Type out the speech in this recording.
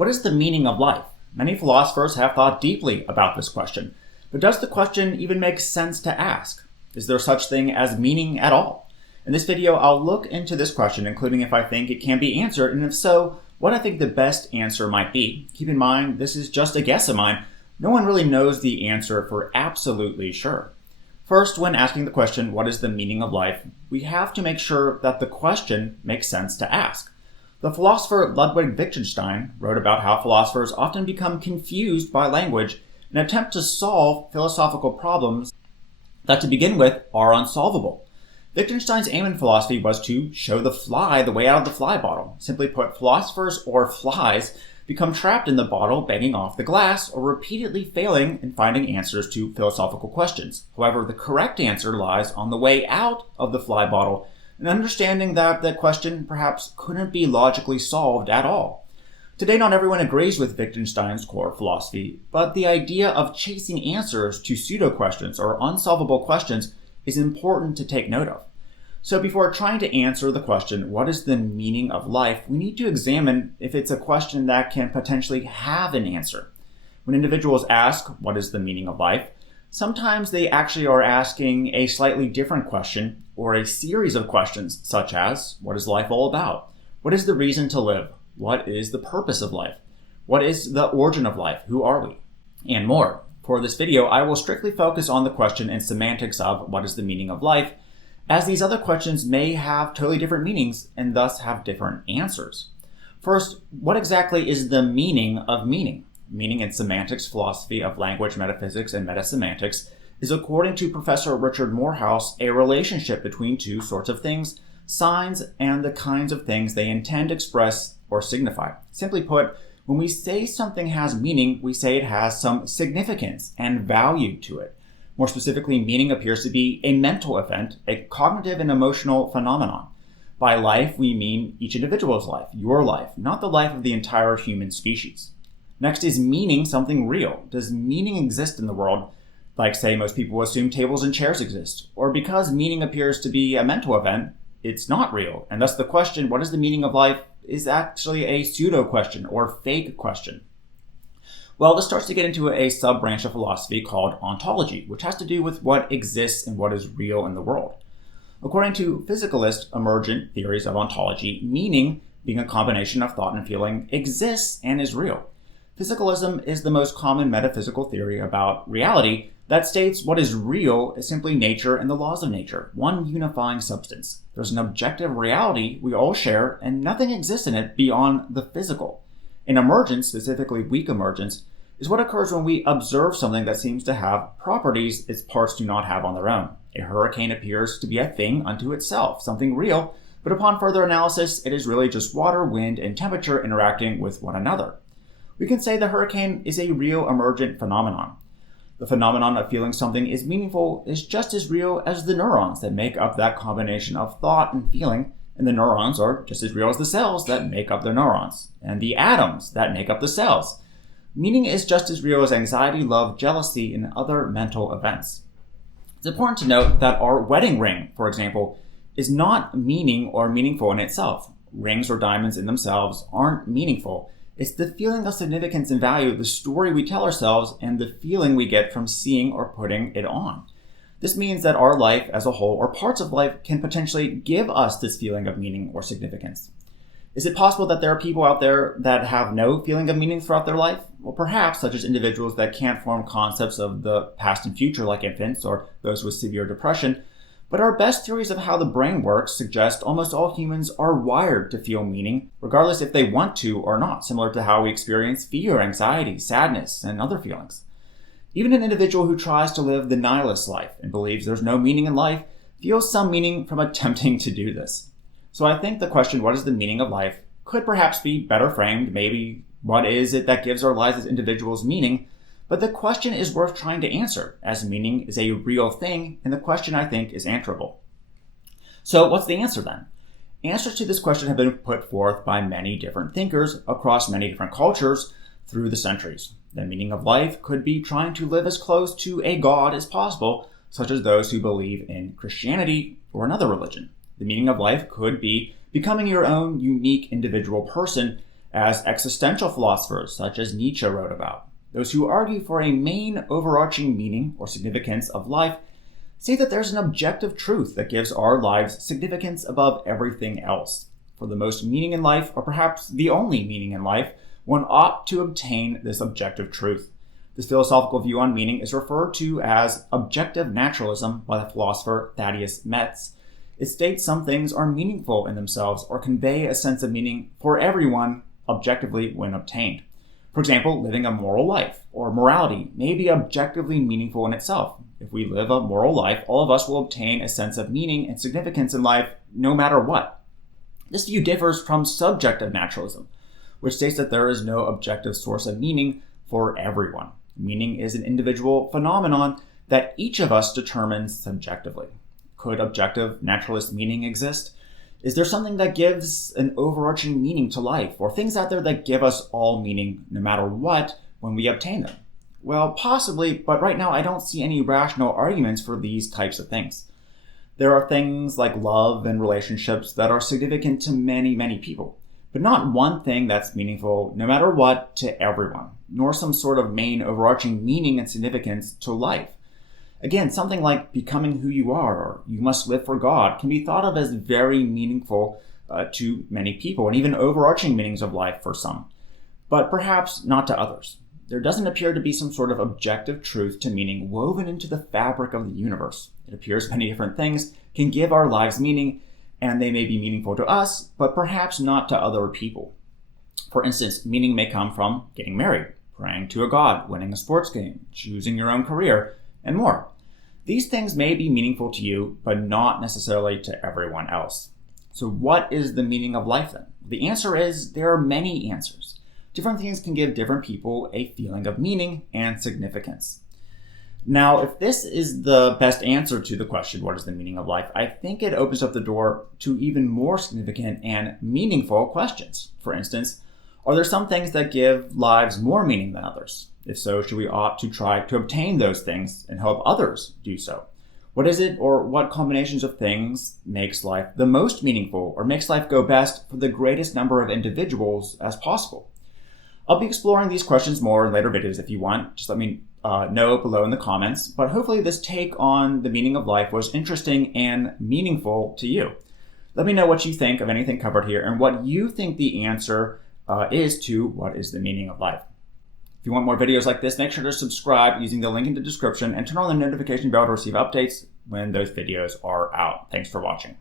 What is the meaning of life? Many philosophers have thought deeply about this question, but does the question even make sense to ask? Is there such thing as meaning at all? In this video, I'll look into this question, including if I think it can be answered, and if so, what I think the best answer might be. Keep in mind, this is just a guess of mine. No one really knows the answer for absolutely sure. First, when asking the question, what is the meaning of life, we have to make sure that the question makes sense to ask. The philosopher Ludwig Wittgenstein wrote about how philosophers often become confused by language and attempt to solve philosophical problems that, to begin with, are unsolvable. Wittgenstein's aim in philosophy was to show the fly the way out of the fly bottle. Simply put, philosophers, or flies, become trapped in the bottle, banging off the glass, or repeatedly failing in finding answers to philosophical questions. However, the correct answer lies on the way out of the fly bottle, and understanding that the question perhaps couldn't be logically solved at all. Today, not everyone agrees with Wittgenstein's core philosophy, but the idea of chasing answers to pseudo-questions or unsolvable questions is important to take note of. So before trying to answer the question, what is the meaning of life, we need to examine if it's a question that can potentially have an answer. When individuals ask, what is the meaning of life, sometimes they actually are asking a slightly different question or a series of questions, such as, what is life all about? What is the reason to live? What is the purpose of life? What is the origin of life? Who are we? And more. For this video, I will strictly focus on the question and semantics of what is the meaning of life, as these other questions may have totally different meanings and thus have different answers. First, what exactly is the meaning of meaning? Meaning in semantics, philosophy of language, metaphysics, and metasemantics is, according to Professor Richard Morehouse, a relationship between two sorts of things, signs, and the kinds of things they intend, express, or signify. Simply put, when we say something has meaning, we say it has some significance and value to it. More specifically, meaning appears to be a mental event, a cognitive and emotional phenomenon. By life, we mean each individual's life, your life, not the life of the entire human species. Next is meaning something real. Does meaning exist in the world? Like, say, most people assume tables and chairs exist. Or because meaning appears to be a mental event, it's not real. And thus the question, what is the meaning of life, is actually a pseudo question or fake question. Well, this starts to get into a sub-branch of philosophy called ontology, which has to do with what exists and what is real in the world. According to physicalist emergent theories of ontology, meaning, being a combination of thought and feeling, exists and is real. Physicalism is the most common metaphysical theory about reality that states what is real is simply nature and the laws of nature, one unifying substance. There's an objective reality we all share, and nothing exists in it beyond the physical. And emergence, specifically weak emergence, is what occurs when we observe something that seems to have properties its parts do not have on their own. A hurricane appears to be a thing unto itself, something real, but upon further analysis, it is really just water, wind, and temperature interacting with one another. We can say the hurricane is a real emergent phenomenon. The phenomenon of feeling something is meaningful is just as real as the neurons that make up that combination of thought and feeling, and the neurons are just as real as the cells that make up the neurons, and the atoms that make up the cells. Meaning is just as real as anxiety, love, jealousy, and other mental events. It's important to note that our wedding ring, for example, is not meaning or meaningful in itself. Rings or diamonds in themselves aren't meaningful. It's the feeling of significance and value, the story we tell ourselves, and the feeling we get from seeing or putting it on. This means that our life as a whole, or parts of life, can potentially give us this feeling of meaning or significance. Is it possible that there are people out there that have no feeling of meaning throughout their life? Well, perhaps, such as individuals that can't form concepts of the past and future like infants or those with severe depression. But our best theories of how the brain works suggest almost all humans are wired to feel meaning, regardless if they want to or not, similar to how we experience fear, anxiety, sadness, and other feelings. Even an individual who tries to live the nihilist life and believes there's no meaning in life feels some meaning from attempting to do this. So I think the question, what is the meaning of life, could perhaps be better framed, maybe what is it that gives our lives as individuals meaning, but the question is worth trying to answer, as meaning is a real thing, and the question, I think, is answerable. So what's the answer then? Answers to this question have been put forth by many different thinkers across many different cultures through the centuries. The meaning of life could be trying to live as close to a God as possible, such as those who believe in Christianity or another religion. The meaning of life could be becoming your own unique individual person as existential philosophers such as Nietzsche wrote about. Those who argue for a main overarching meaning or significance of life say that there's an objective truth that gives our lives significance above everything else. For the most meaning in life, or perhaps the only meaning in life, one ought to obtain this objective truth. This philosophical view on meaning is referred to as objective naturalism by the philosopher Thaddeus Metz. It states some things are meaningful in themselves or convey a sense of meaning for everyone objectively when obtained. For example, living a moral life or morality may be objectively meaningful in itself. If we live a moral life, all of us will obtain a sense of meaning and significance in life no matter what. This view differs from subjective naturalism, which states that there is no objective source of meaning for everyone. Meaning is an individual phenomenon that each of us determines subjectively. Could objective naturalist meaning exist? Is there something that gives an overarching meaning to life, or things out there that give us all meaning no matter what when we obtain them? Well, possibly, but right now I don't see any rational arguments for these types of things. There are things like love and relationships that are significant to many, many people, but not one thing that's meaningful no matter what to everyone, nor some sort of main overarching meaning and significance to life. Again, something like becoming who you are or you must live for God can be thought of as very meaningful to many people and even overarching meanings of life for some, but perhaps not to others. There doesn't appear to be some sort of objective truth to meaning woven into the fabric of the universe. It appears many different things can give our lives meaning, and they may be meaningful to us, but perhaps not to other people. For instance, meaning may come from getting married, praying to a god, winning a sports game, choosing your own career, and more. These things may be meaningful to you, but not necessarily to everyone else. So what is the meaning of life then? The answer is there are many answers. Different things can give different people a feeling of meaning and significance. Now, if this is the best answer to the question, what is the meaning of life, I think it opens up the door to even more significant and meaningful questions. For instance, are there some things that give lives more meaning than others? If so, should we ought to try to obtain those things and help others do so? What is it or what combinations of things makes life the most meaningful or makes life go best for the greatest number of individuals as possible? I'll be exploring these questions more in later videos if you want. Just let me know below in the comments. But hopefully this take on the meaning of life was interesting and meaningful to you. Let me know what you think of anything covered here and what you think the answer is to what is the meaning of life. If you want more videos like this, make sure to subscribe using the link in the description and turn on the notification bell to receive updates when those videos are out. Thanks for watching.